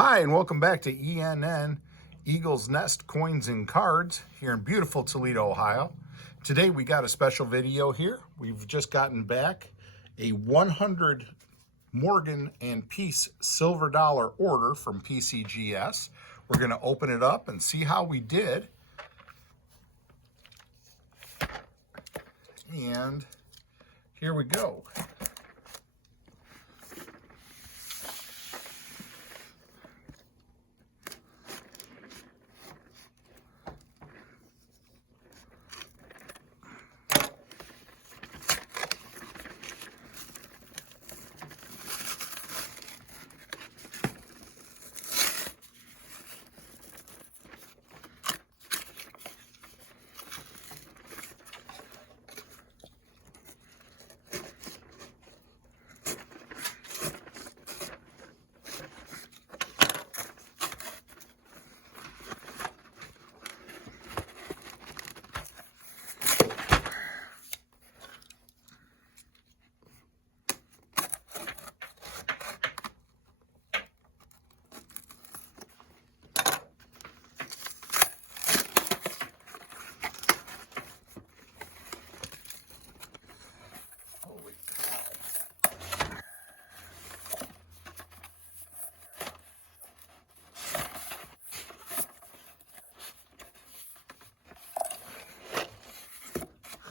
Hi, and welcome back to ENN, Eagle's Nest Coins and Cards, here in beautiful Toledo, Ohio. Today we got a special video here. We've just gotten back a 100 Morgan and Peace silver dollar order from PCGS. We're going to open it up and see how we did. And here we go.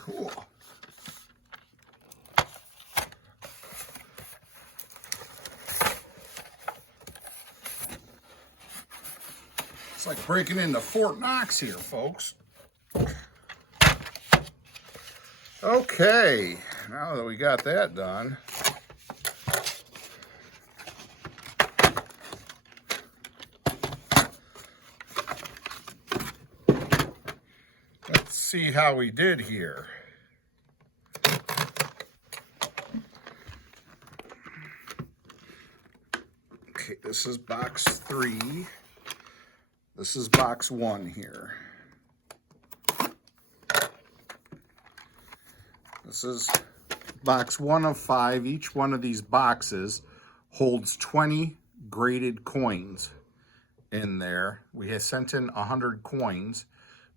Cool. It's like breaking into Fort Knox here, folks. Okay, now that we got that done, let's see how we did here. Okay, this is box 3. This is box 1 here. This is box 1 of 5. Each one of these boxes holds 20 graded coins in there. We have sent in 100 coins,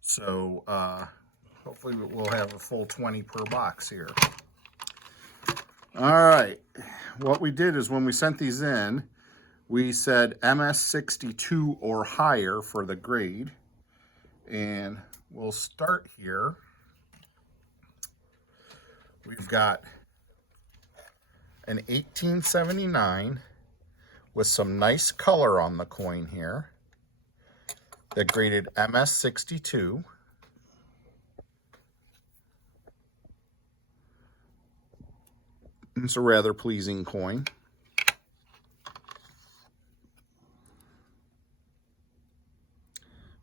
so hopefully we'll have a full 20 per box here. All right, what we did is when we sent these in, we said MS62 or higher for the grade. And we'll start here. We've got an 1879 with some nice color on the coin here that graded MS62. It's a rather pleasing coin.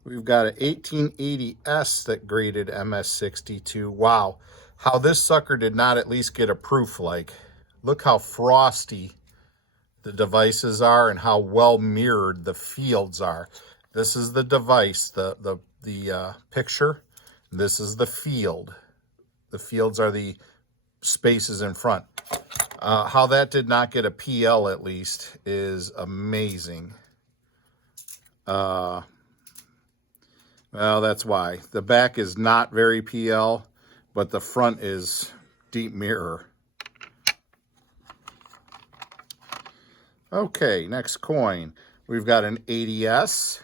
We've got an 1880S that graded MS62. Wow, how this sucker did not at least get a proof like. Look how frosty the devices are and how well mirrored the fields are. This is the device, the picture. This is the field. The fields are the spaces in front. How that did not get a PL at least is amazing. Well, that's why. The back is not very PL, but the front is deep mirror. Okay, next coin. We've got an 80S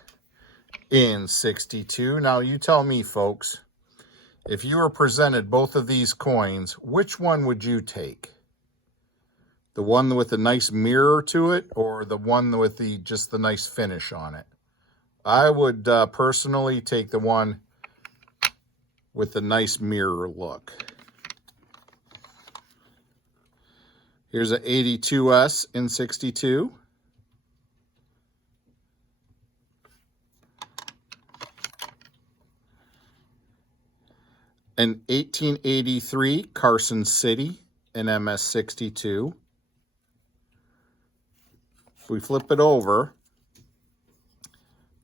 in 62. Now, you tell me, folks, if you were presented both of these coins, which one would you take? The one with the nice mirror to it, or the one with just the nice finish on it? I would personally take the one with the nice mirror look. Here's an 82S in 62. An 1883 Carson City in MS62. If we flip it over,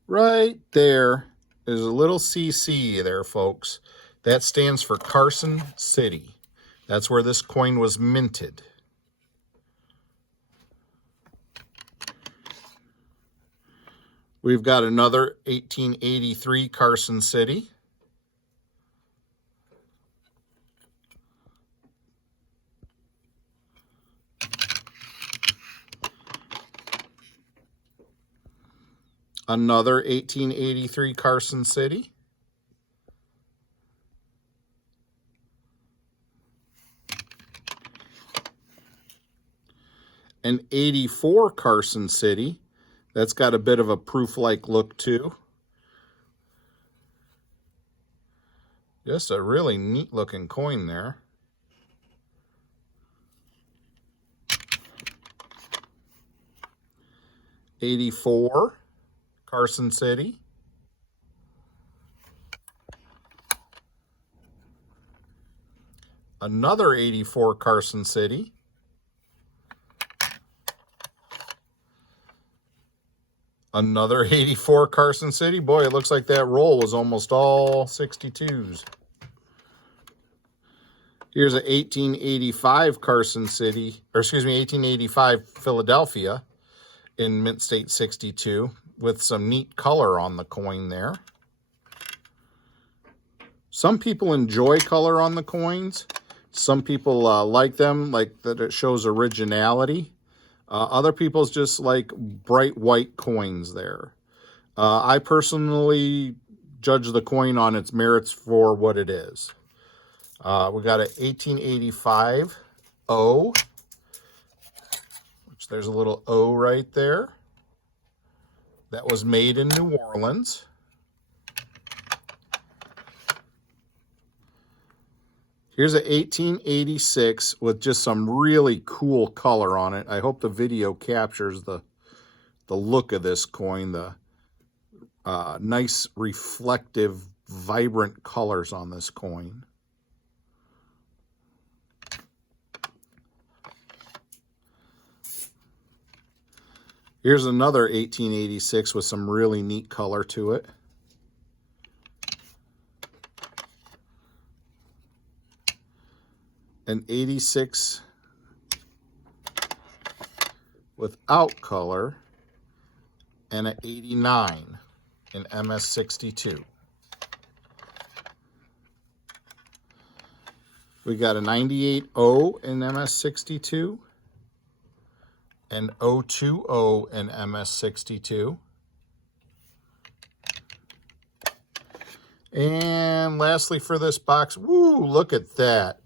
right there is a little CC there, folks. That stands for Carson City. That's where this coin was minted. We've got another 1883 Carson City. Another 1883 Carson City. An 84 Carson City. That's got a bit of a proof-like look too. Just a really neat looking coin there. '84 Carson City. Another 84 Carson City. Another 84 Carson City. Boy, it looks like that roll was almost all 62s. Here's a 1885 Carson City, or excuse me, 1885 Philadelphia in Mint State 62 with some neat color on the coin there. Some people enjoy color on the coins. Some people like them, like that it shows originality. Other people just like bright white coins there. I personally judge the coin on its merits for what it is. We got an 1885 O, which there's a little O right there. That was made in New Orleans. Here's an 1886 with just some really cool color on it. I hope the video captures the look of this coin, the nice, reflective, vibrant colors on this coin. Here's another 1886 with some really neat color to it. An 86 without color, and an 89 in MS62. We got a 98O in MS62, an 020 in MS62. And lastly for this box, woo, look at that.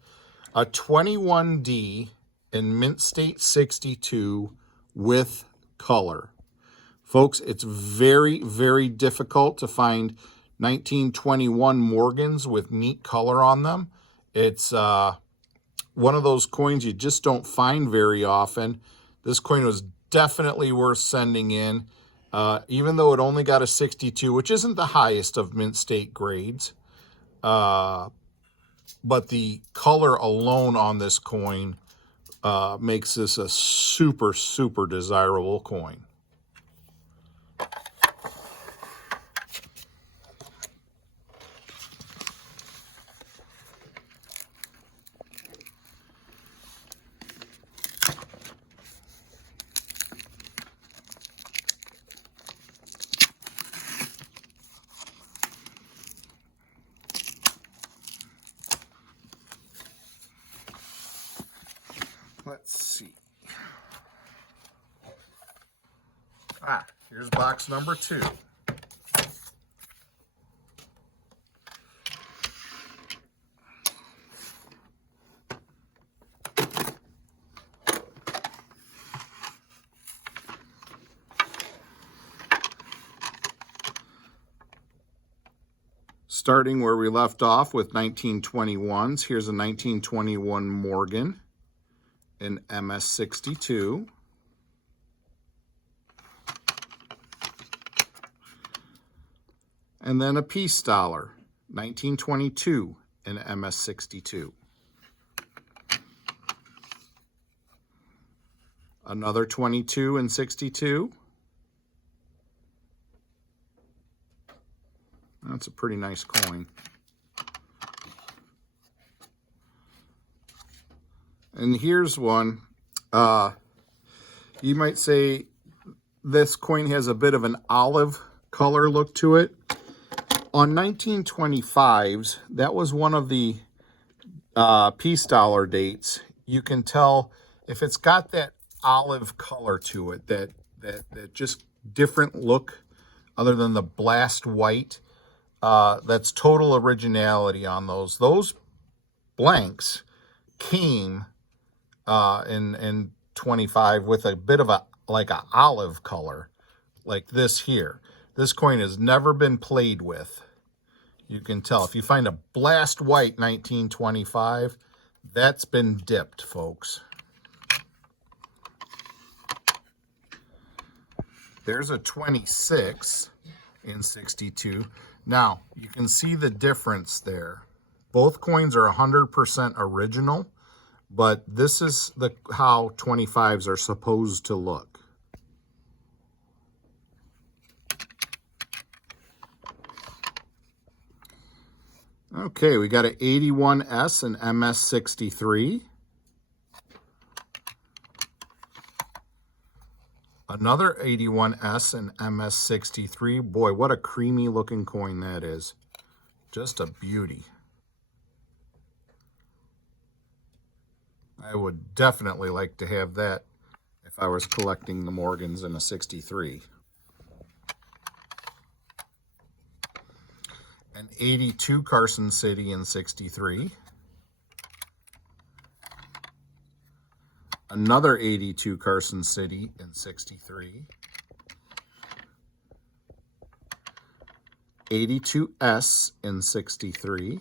A 21D in Mint State 62 with color. Folks, it's very, very difficult to find 1921 Morgans with neat color on them. It's one of those coins you just don't find very often. This coin was definitely worth sending in, even though it only got a 62, which isn't the highest of Mint State grades. But the color alone on this coin makes this a super, super desirable coin. Let's see. Here's box number 2. Starting where we left off with 1921s, here's a 1921 Morgan in MS62. And then a peace dollar, 1922 in MS62. Another 22 and 62. That's a pretty nice coin. And here's one. You might say this coin has a bit of an olive color look to it. On 1925s, that was one of the peace dollar dates. You can tell if it's got that olive color to it, that just different look other than the blast white. That's total originality on those. Those blanks came in 25 with a bit of a olive color like this here. This coin has never been played with. You can tell if you find a blast white 1925, that's been dipped, folks. There's a 26 in 62. Now you can see the difference there. Both coins are 100% original, but this is how 25s are supposed to look. Okay, we got an 81S and MS63. Another 81S and MS63. Boy, what a creamy looking coin that is. Just a beauty. I would definitely like to have that if I was collecting the Morgans in a 63. An 82 Carson City in 63. Another 82 Carson City in 63. 82S in 63.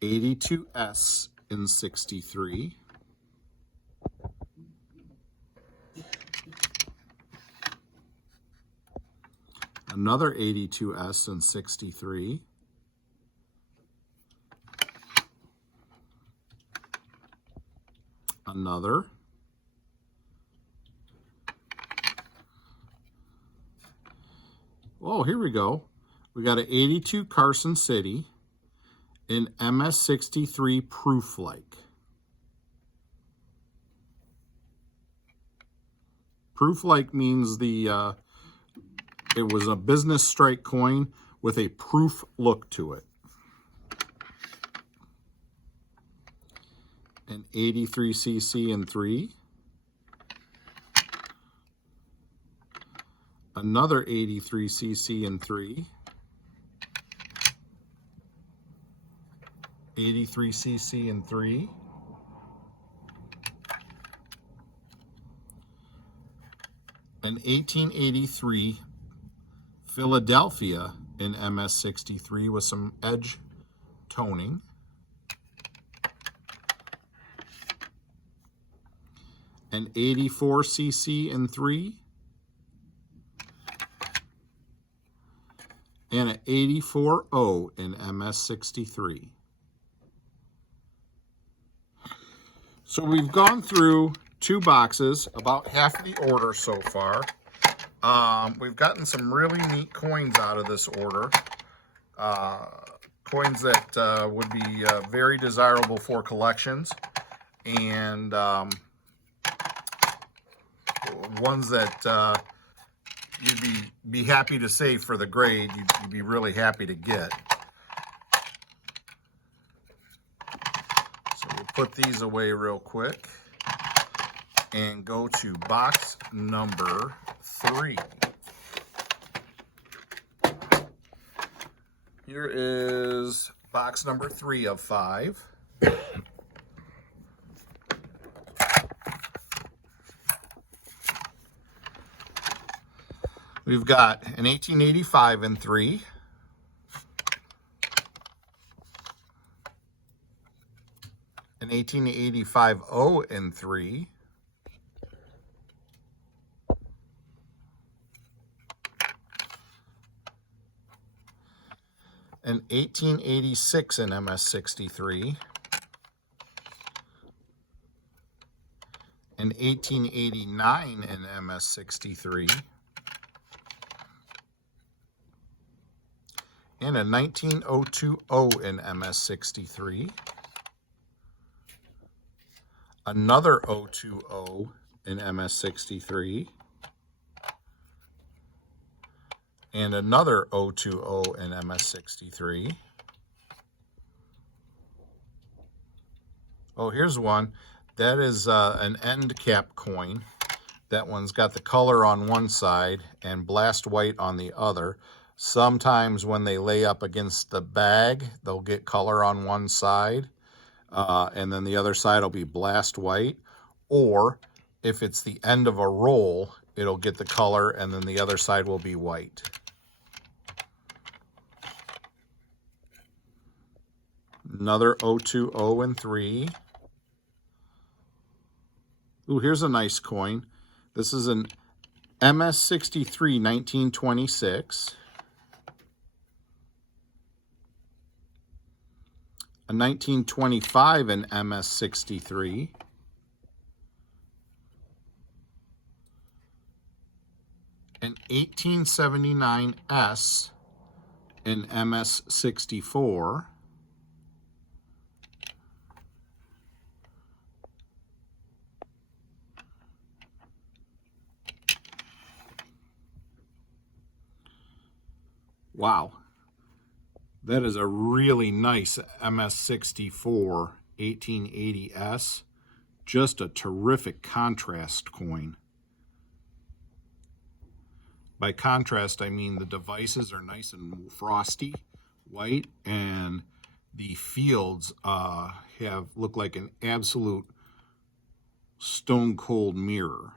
82S in 63. Another 82S in 63. Another. Oh, here we go. We got an 82 Carson City in MS63 proof-like. Proof-like means it was a business strike coin with a proof look to it. An 83cc in 3. Another 83cc in 3. 83cc in 3. An 1883 Philadelphia in MS63 with some edge toning. An 84cc in 3. And an 84O in MS63. So we've gone through 2 boxes, about half of the order so far. We've gotten some really neat coins out of this order. Coins that would be very desirable for collections, and ones that you'd be happy to save for the grade. You'd be really happy to get. So we'll put these away real quick and go to box number 3. Here is box number 3 of 5. We've got an 1885 in 3. An 1885 O in 3. An 1886 in MS63. An 1889 in MS63. And a 1902 O in MS63. Another 02 O in MS63. And another 020 in MS63. Oh, here's one. That is an end cap coin. That one's got the color on one side and blast white on the other. Sometimes when they lay up against the bag, they'll get color on one side, and then the other side will be blast white. Or if it's the end of a roll, it'll get the color and then the other side will be white. Another 020 and 3. Ooh, here's a nice coin. This is an MS63 1926. A 1925 in MS63. An 1879S in MS64. Wow, that is a really nice MS64 1880S. Just a terrific contrast coin. By contrast, I mean the devices are nice and frosty, white, and the fields look like an absolute stone cold mirror.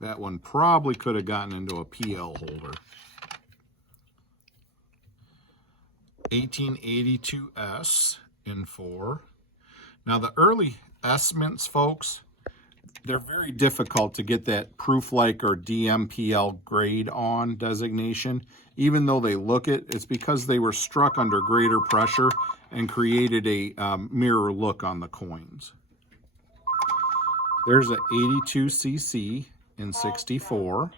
That one probably could have gotten into a PL holder. 1882S in 4. Now the early S mints, folks, they're very difficult to get that proof-like or DMPL grade on designation. Even though they look it, it's because they were struck under greater pressure and created a mirror look on the coins. There's a 82cc in 64.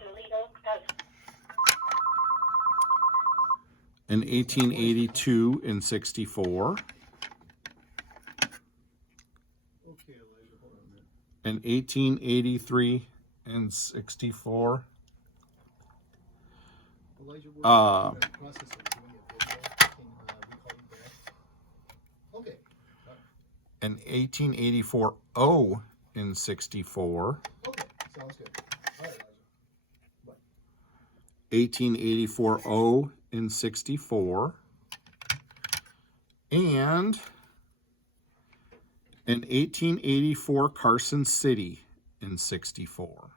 An 1882 in 64. An 1883 in 64. An 1884 O in 64. Okay, sounds good. All right, Elijah. Bye. 1884 O in 64. And an 1884 Carson City in 64.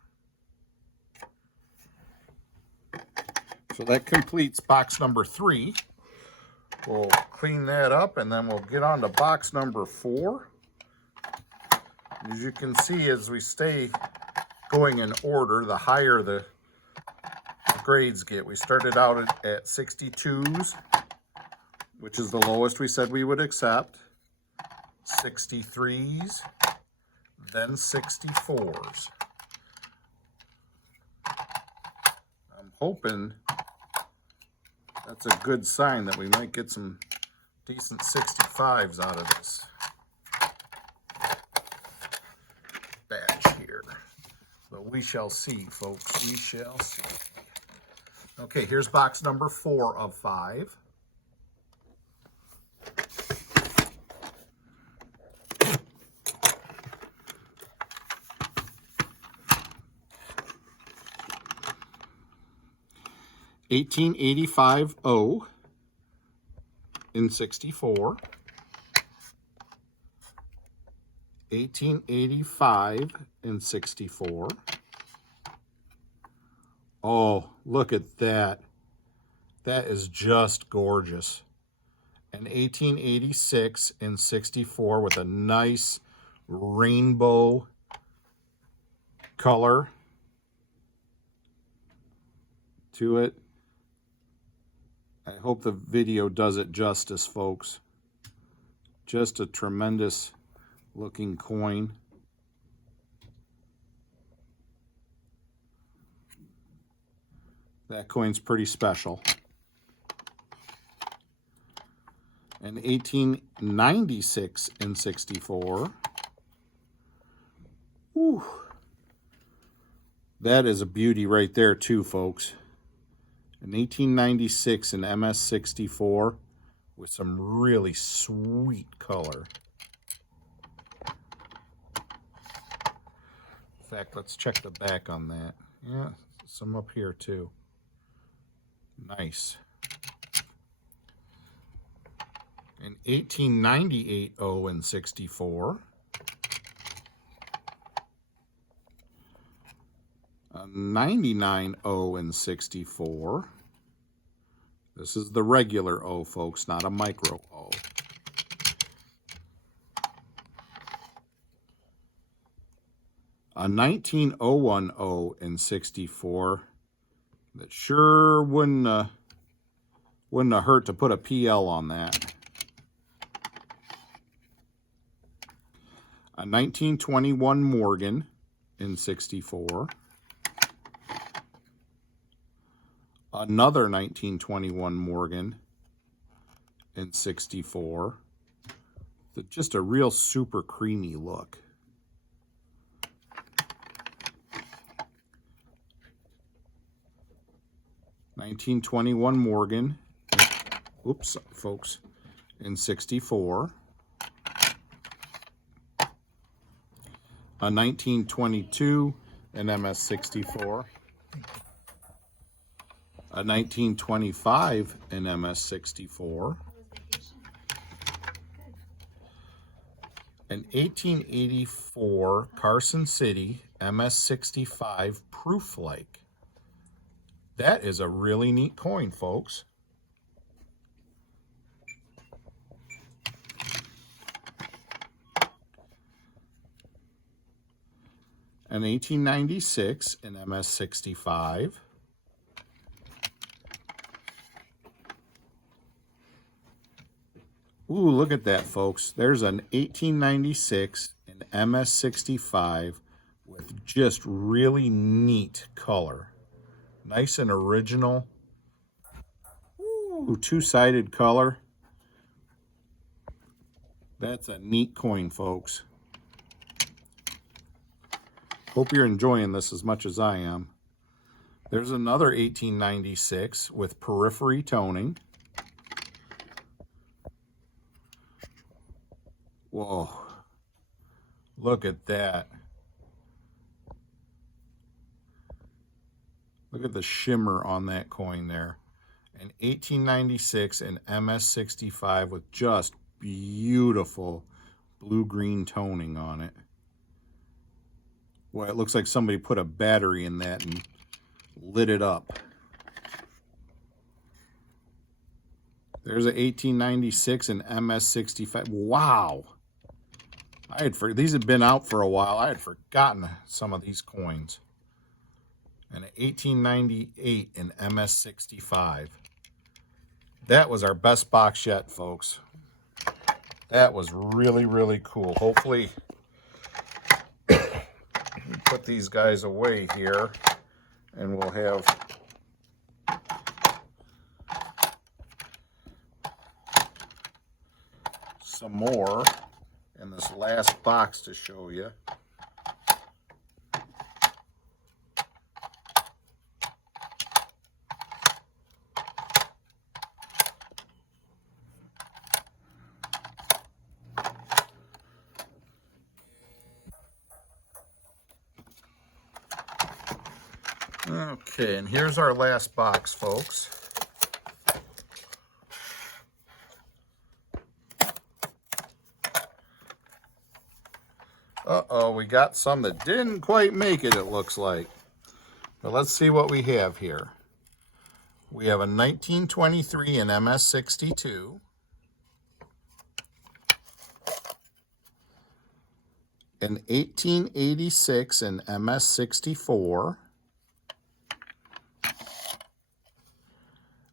So that completes box number 3. We'll clean that up and then we'll get on to box number 4. As you can see, as we stay going in order, the higher the grades get. We started out at 62s, which is the lowest we said we would accept. 63s, then 64s. I'm hoping that's a good sign that we might get some decent 65s out of this batch here. But we shall see, folks. We shall see. Okay, here's box number 4 of 5. $1885 O in 64. 1885 in 64. Oh, look at that. That is just gorgeous. An 1886 in 64 with a nice rainbow color to it. I hope the video does it justice, folks. Just a tremendous looking coin. That coin's pretty special. An 1896 in 64. Whew. That is a beauty right there too, folks. An 1896 in MS64 with some really sweet color. In fact, let's check the back on that. Yeah, some up here too. Nice. An 1898 O in 64. A 99 O in 64. This is the regular O, folks, not a micro O. A 1901 O in 64. That sure wouldn't have hurt to put a PL on that. A 1921 Morgan in 64. Another 1921 Morgan in 64. Just a real super creamy look. $1921 Morgan, oops, folks, in 64. A 1922 in MS64. A 1925 in MS64. An 1884 Carson City MS65 Proof-Like. That is a really neat coin, folks. An 1896 in MS65. Ooh, look at that, folks. There's an 1896 in MS65 with just really neat color. Nice and original. Ooh, two-sided color. That's a neat coin, folks. Hope you're enjoying this as much as I am. There's another 1896 with periphery toning. Whoa. Look at that. Look at the shimmer on that coin there. An 1896 and MS65 with just beautiful blue-green toning on it. Boy, it looks like somebody put a battery in that and lit it up. There's an 1896 and MS65. Wow. These had been out for a while. I had forgotten some of these coins. And an 1898 in MS65. That was our best box yet, folks. That was really, really cool. Hopefully, put these guys away here, and we'll have some more in this last box to show you. Okay, and here's our last box, folks. Uh-oh, we got some that didn't quite make it, it looks like. But let's see what we have here. We have a 1923 in MS62. An 1886 in MS64.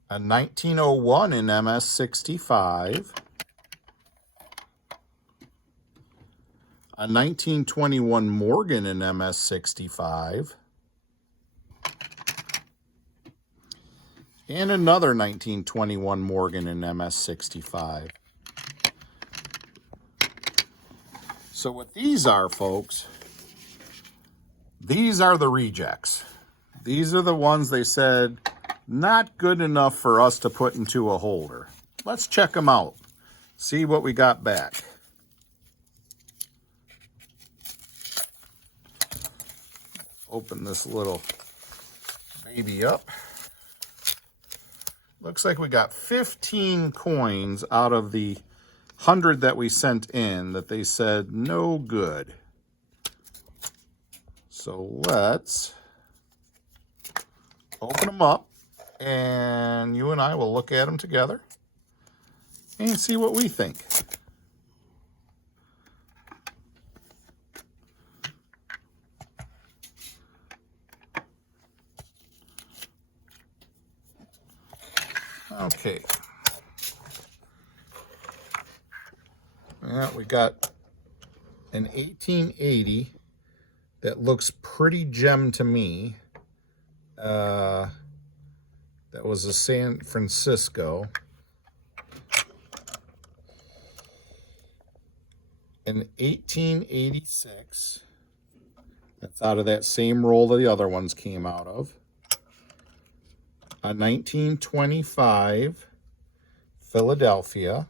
A 1901 in MS65. A 1921 Morgan in MS65. And another 1921 Morgan in MS65. So what these are, folks, These are the rejects. These are the ones they said not good enough for us to put into a holder. Let's check them out. See what we got back. Open this little baby up. Looks like we got 15 coins out of the 100 that we sent in that they said no good. So let's open them up, and you and I will look at them together and see what we think. Okay. Yeah, we got an 1880 that looks pretty gem to me. That was a San Francisco. An 1886. That's out of that same roll that the other ones came out of. A 1925 Philadelphia.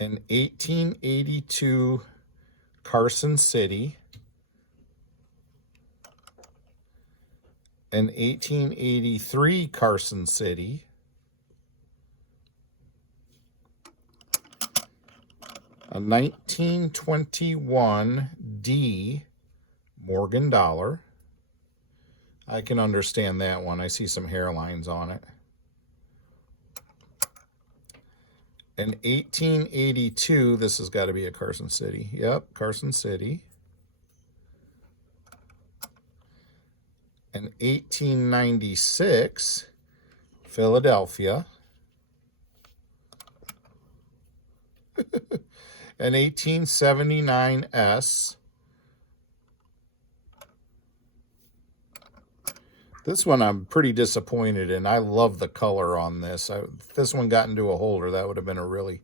An 1882 Carson City. An 1883 Carson City. A 1921 D Morgan dollar. I can understand that one. I see some hairlines on it. An 1882, this has got to be a Carson City. Yep, Carson City. An 1896 Philadelphia. An 1879 S. This one I'm pretty disappointed in. I love the color on this. If this one got into a holder, that would have been a really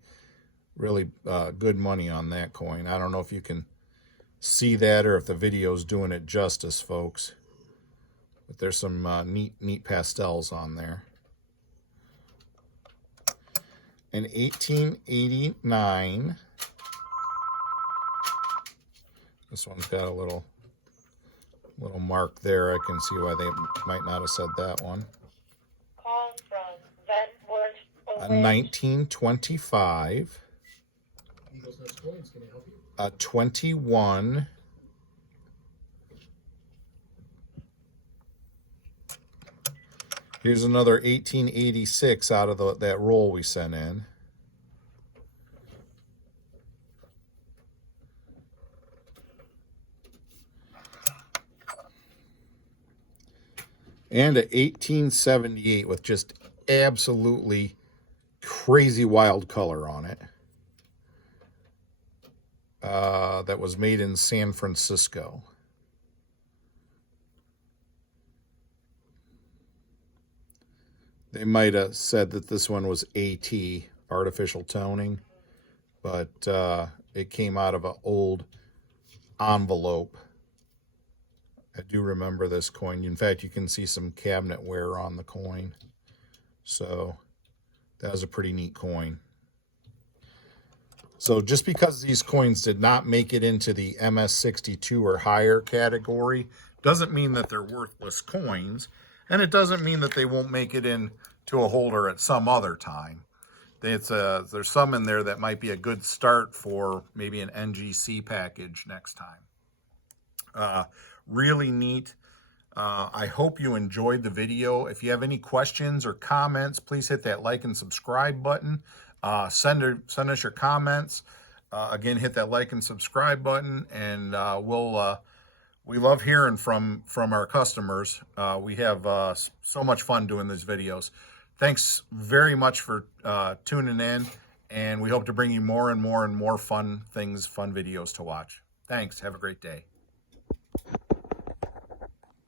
good money on that coin. I don't know if you can see that or if the video's doing it justice, folks. But there's some neat pastels on there. An 1889. This one's got a little mark there. I can see why they might not have said that one. Call from Wentworth. A 1925. Eagles Nest Coins, can I help you? A 21. Here's another 1886 out of that roll we sent in. And an 1878 with just absolutely crazy wild color on it. That was made in San Francisco. They might have said that this one was AT, artificial toning, but it came out of an old envelope. I do remember this coin. In fact, you can see some cabinet wear on the coin. So that was a pretty neat coin. So just because these coins did not make it into the MS62 or higher category doesn't mean that they're worthless coins. And it doesn't mean that they won't make it into a holder at some other time. There's some in there that might be a good start for maybe an NGC package next time. Really neat. I hope you enjoyed the video. If you have any questions or comments, please hit that like and subscribe button. Send us your comments. Again, hit that like and subscribe button, and we love hearing from our customers. We have so much fun doing these videos. Thanks very much for tuning in, and we hope to bring you more and more fun videos to watch. Thanks. Have a great day.